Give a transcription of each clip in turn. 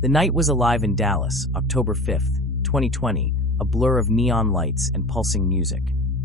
The night was alive in Dallas, October 5th, 2020, a blur of neon lights and pulsing music.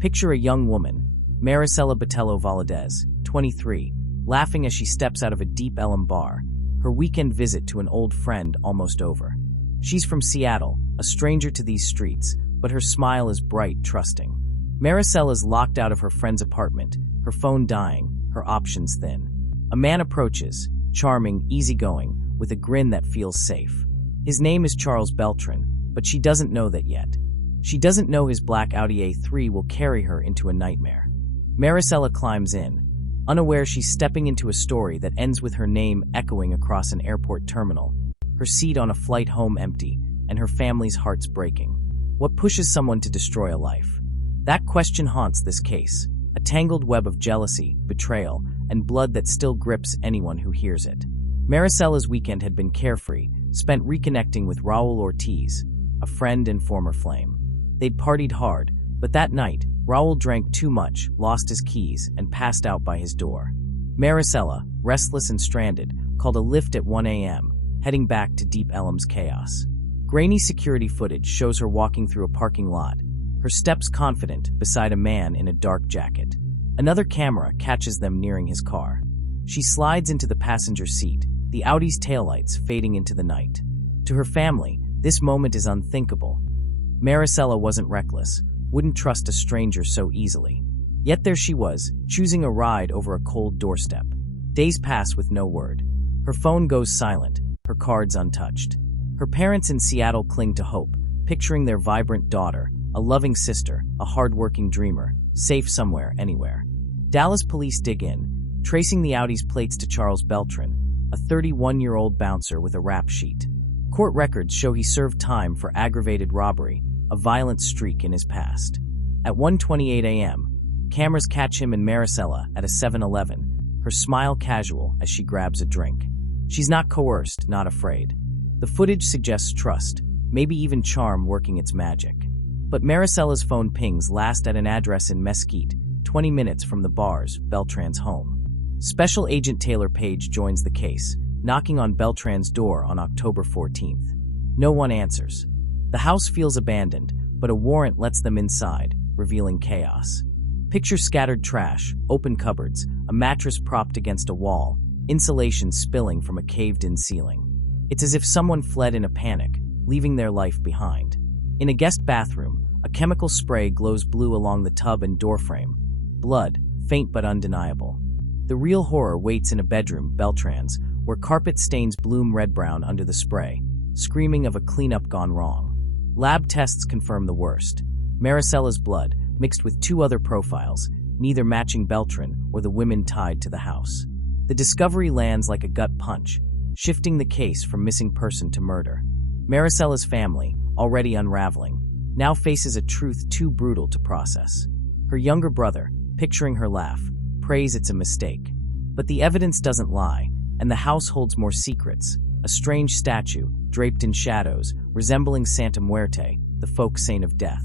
Picture a young woman, Marisella Valadez, 23, laughing as she steps out of a Deep Ellum bar, her weekend visit to an old friend almost over. She's from Seattle, a stranger to these streets, but her smile is bright, trusting. Maricella's locked out of her friend's apartment, her phone dying, her options thin. A man approaches, charming, easygoing, with a grin that feels safe. His name is Charles Beltran, but she doesn't know that yet. She doesn't know his black Audi A3 will carry her into a nightmare. Marisella climbs in, unaware she's stepping into a story that ends with her name echoing across an airport terminal, her seat on a flight home empty, and her family's hearts breaking. What pushes someone to destroy a life? That question haunts this case, a tangled web of jealousy, betrayal, and blood that still grips anyone who hears it. Maricella's weekend had been carefree, spent reconnecting with Raul Ortiz, a friend and former flame. They'd partied hard, but that night, Raul drank too much, lost his keys, and passed out by his door. Marisella, restless and stranded, called a lift at 1 a.m., heading back to Deep Ellum's chaos. Grainy security footage shows her walking through a parking lot, her steps confident beside a man in a dark jacket. Another camera catches them nearing his car. She slides into the passenger seat, the Audi's taillights fading into the night. To her family, this moment is unthinkable. Marisella wasn't reckless, wouldn't trust a stranger so easily. Yet there she was, choosing a ride over a cold doorstep. Days pass with no word. Her phone goes silent, her cards untouched. Her parents in Seattle cling to hope, picturing their vibrant daughter, a loving sister, a hard-working dreamer, safe somewhere, anywhere. Dallas police dig in, tracing the Audi's plates to Charles Beltran, a 31-year-old bouncer with a rap sheet. Court records show he served time for aggravated robbery, a violent streak in his past. At 1:28 a.m., cameras catch him and Marisella at a 7-Eleven, her smile casual as she grabs a drink. She's not coerced, not afraid. The footage suggests trust, maybe even charm working its magic. But Maricella's phone pings last at an address in Mesquite, 20 minutes from the bar's, Beltran's home. Special Agent Taylor Page joins the case, knocking on Beltran's door on October 14th. No one answers. The house feels abandoned, but a warrant lets them inside, revealing chaos. Picture scattered trash, open cupboards, a mattress propped against a wall, insulation spilling from a caved-in ceiling. It's as if someone fled in a panic, leaving their life behind. In a guest bathroom, a chemical spray glows blue along the tub and doorframe. Blood, faint but undeniable. The real horror waits in a bedroom, Beltran's, where carpet stains bloom red-brown under the spray, screaming of a cleanup gone wrong. Lab tests confirm the worst. Maricella's blood, mixed with two other profiles, neither matching Beltran or the women tied to the house. The discovery lands like a gut punch, shifting the case from missing person to murder. Maricella's family, already unraveling, now faces a truth too brutal to process. Her younger brother, picturing her laugh, prays it's a mistake. But the evidence doesn't lie, and the house holds more secrets. A strange statue, draped in shadows, resembling Santa Muerte, the folk saint of death.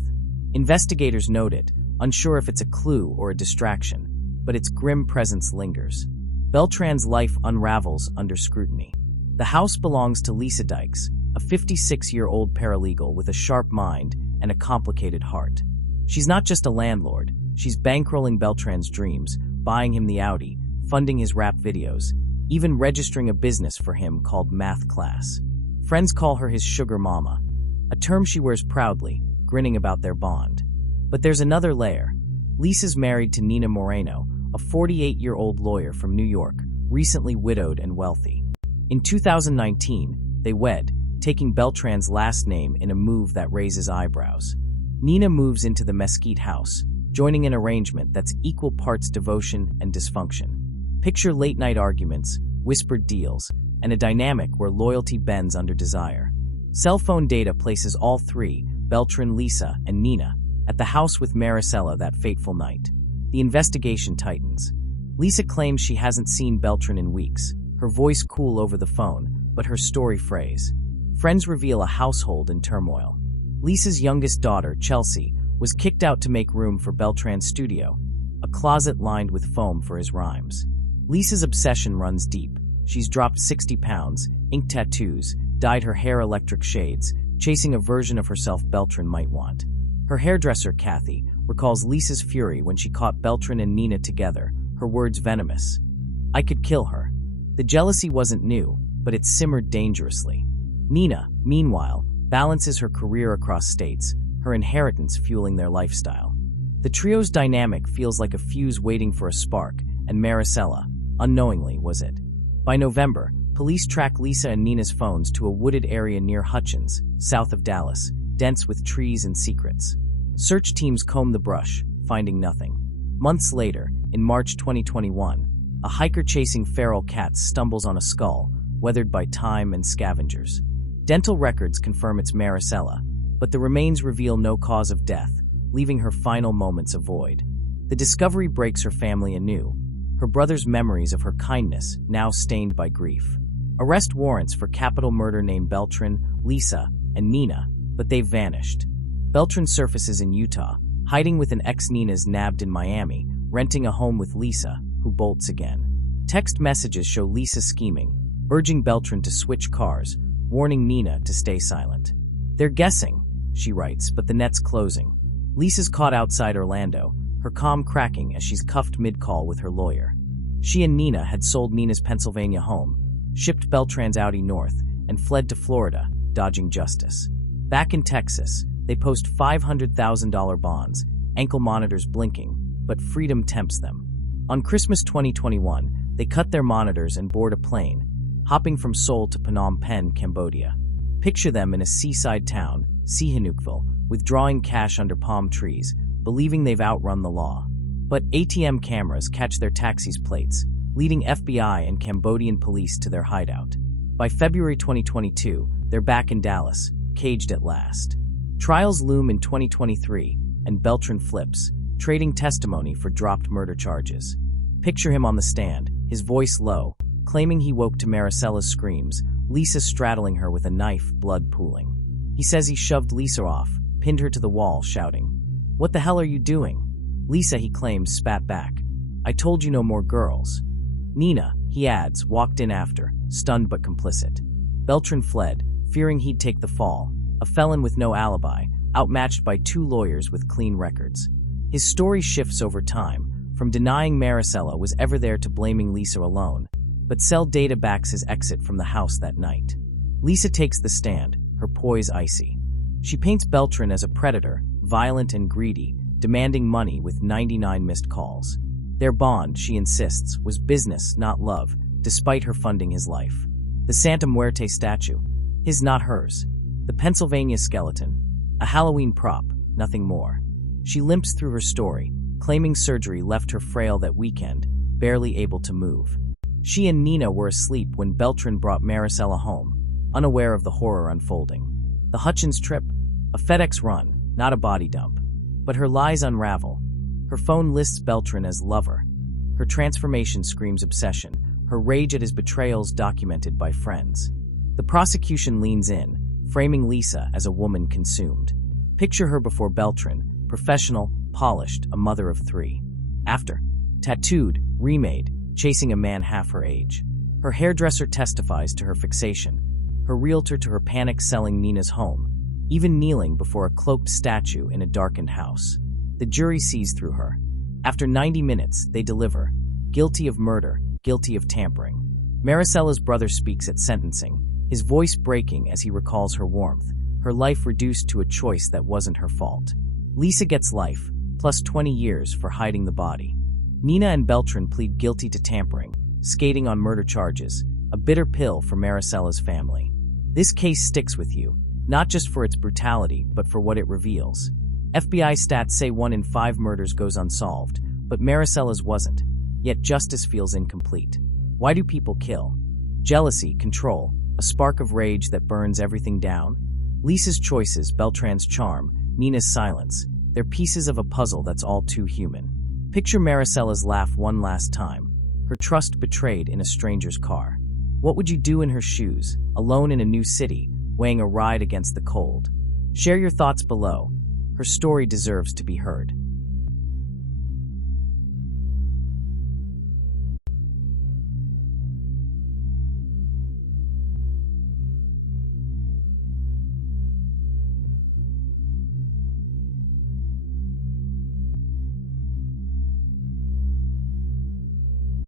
Investigators note it, unsure if it's a clue or a distraction, but its grim presence lingers. Beltran's life unravels under scrutiny. The house belongs to Lisa Dykes, a 56-year-old paralegal with a sharp mind and a complicated heart. She's not just a landlord, she's bankrolling Beltran's dreams, buying him the Audi, funding his rap videos, even registering a business for him called Math Class. Friends call her his sugar mama, a term she wears proudly, grinning about their bond. But there's another layer. Lisa's married to Nina Moreno, a 48-year-old lawyer from New York, recently widowed and wealthy. In 2019, they wed, taking Beltran's last name in a move that raises eyebrows. Nina moves into the Mesquite house, joining an arrangement that's equal parts devotion and dysfunction. Picture late-night arguments, whispered deals, and a dynamic where loyalty bends under desire. Cell phone data places all three, Beltran, Lisa, and Nina, at the house with Marisella that fateful night. The investigation tightens. Lisa claims she hasn't seen Beltran in weeks, her voice cool over the phone, but her story frays. Friends reveal a household in turmoil. Lisa's youngest daughter, Chelsea, was kicked out to make room for Beltran's studio, a closet lined with foam for his rhymes. Lisa's obsession runs deep. She's dropped 60 pounds, ink tattoos, dyed her hair electric shades, chasing a version of herself Beltran might want. Her hairdresser, Kathy, recalls Lisa's fury when she caught Beltran and Nina together, her words venomous. "I could kill her." The jealousy wasn't new, but it simmered dangerously. Nina, meanwhile, balances her career across states, her inheritance fueling their lifestyle. The trio's dynamic feels like a fuse waiting for a spark, and Marisella, unknowingly, was it. By November, police track Lisa and Nina's phones to a wooded area near Hutchins, south of Dallas, dense with trees and secrets. Search teams comb the brush, finding nothing. Months later, in March 2021, a hiker chasing feral cats stumbles on a skull, weathered by time and scavengers. Dental records confirm it's Marisella, but the remains reveal no cause of death, leaving her final moments a void. The discovery breaks her family anew, her brother's memories of her kindness now stained by grief. Arrest warrants for capital murder name Beltran, Lisa, and Nina, but they've vanished. Beltran surfaces in Utah, hiding with an ex-Nina's nabbed in Miami, renting a home with Lisa, who bolts again. Text messages show Lisa scheming, urging Beltran to switch cars, warning Nina to stay silent. "They're guessing," she writes, but the net's closing. Lisa's caught outside Orlando, her comm cracking as she's cuffed mid-call with her lawyer. She and Nina had sold Nina's Pennsylvania home, shipped Beltran's Audi north, and fled to Florida, dodging justice. Back in Texas, they post $500,000 bonds, ankle monitors blinking, but freedom tempts them. On Christmas 2021, they cut their monitors and board a plane, hopping from Seoul to Phnom Penh, Cambodia. Picture them in a seaside town, Sihanoukville, withdrawing cash under palm trees, believing they've outrun the law. But ATM cameras catch their taxi's plates, leading FBI and Cambodian police to their hideout. By February 2022, they're back in Dallas, caged at last. Trials loom in 2023, and Beltran flips, trading testimony for dropped murder charges. Picture him on the stand, his voice low, claiming he woke to Maricella's screams, Lisa straddling her with a knife, blood pooling. He says he shoved Lisa off, pinned her to the wall, shouting, "What the hell are you doing?" Lisa, he claims, spat back, "I told you no more girls." Nina, he adds, walked in after, stunned but complicit. Beltran fled, fearing he'd take the fall, a felon with no alibi, outmatched by two lawyers with clean records. His story shifts over time, from denying Marisella was ever there to blaming Lisa alone, but cell data backs his exit from the house that night. Lisa takes the stand, her poise icy. She paints Beltran as a predator, violent and greedy, demanding money with 99 missed calls. Their bond, she insists, was business, not love, despite her funding his life. The Santa Muerte statue, his, not hers. The Pennsylvania skeleton, a Halloween prop, nothing more. She limps through her story, claiming surgery left her frail that weekend, barely able to move. She and Nina were asleep when Beltran brought Marisella home, unaware of the horror unfolding. The Hutchins trip? A FedEx run, not a body dump. But her lies unravel. Her phone lists Beltran as lover. Her transformation screams obsession, her rage at his betrayals documented by friends. The prosecution leans in, framing Lisa as a woman consumed. Picture her before Beltran, professional, polished, a mother of three. After, tattooed, remade, chasing a man half her age. Her hairdresser testifies to her fixation, her realtor to her panic selling Nina's home, even kneeling before a cloaked statue in a darkened house. The jury sees through her. After 90 minutes, they deliver, guilty of murder, guilty of tampering. Maricella's brother speaks at sentencing, his voice breaking as he recalls her warmth, her life reduced to a choice that wasn't her fault. Lisa gets life, plus 20 years for hiding the body. Nina and Beltran plead guilty to tampering, skating on murder charges, a bitter pill for Maricella's family. This case sticks with you, not just for its brutality, but for what it reveals. FBI stats say 1 in 5 murders goes unsolved, but Maricella's wasn't. Yet justice feels incomplete. Why do people kill? Jealousy, control, a spark of rage that burns everything down? Lisa's choices, Beltran's charm, Nina's silence, they're pieces of a puzzle that's all too human. Picture Maricella's laugh one last time, her trust betrayed in a stranger's car. What would you do in her shoes, alone in a new city, weighing a ride against the cold? Share your thoughts below. Her story deserves to be heard.